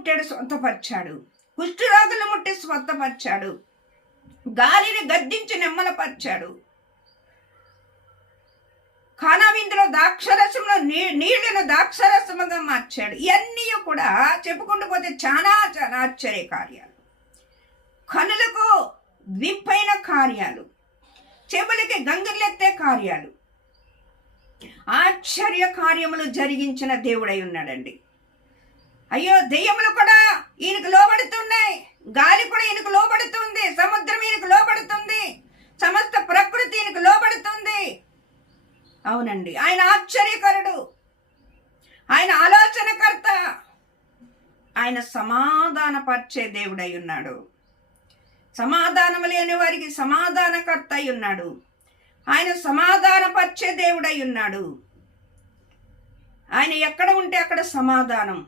ముట్టాడు, స్వస్థపరిచాడు. కుష్ఠరోగులను ముట్టి స్వస్థపరిచాడు. గాలిని గద్దించి నెమ్మలపరిచాడు. కానా విందులో ద్రాక్షరసంలో నీళ్లను ద్రాక్షరసముగా మార్చాడు. ఇవన్నీ కూడా చెప్పుకుంటూ పోతే చాలా చాలా ఆశ్చర్య కార్యాలు, కనులకు విప్పైన కార్యాలు, చెవులకి గంగిర్లెత్తే కార్యాలు, ఆశ్చర్య కార్యములు జరిగించిన దేవుడై ఉన్నాడండి. అయ్యో, దెయ్యములు కూడా ఈయనకు లోబడుతున్నాయి, గాలి కూడా ఈయనకు లోబడుతుంది, సముద్రం ఈయనకు లోబడుతుంది, సమస్త ప్రకృతి ఈయనకు లోబడుతుంది. అవునండి, ఆయన ఆశ్చర్యకరుడు, ఆయన ఆలోచనకర్త, ఆయన సమాధానపరిచే దేవుడై ఉన్నాడు. సమాధానం లేని వారికి సమాధానకర్త అయి ఉన్నాడు. ఆయన సమాధానపరిచే దేవుడై ఉన్నాడు. ఆయన ఎక్కడ ఉంటే అక్కడ సమాధానం.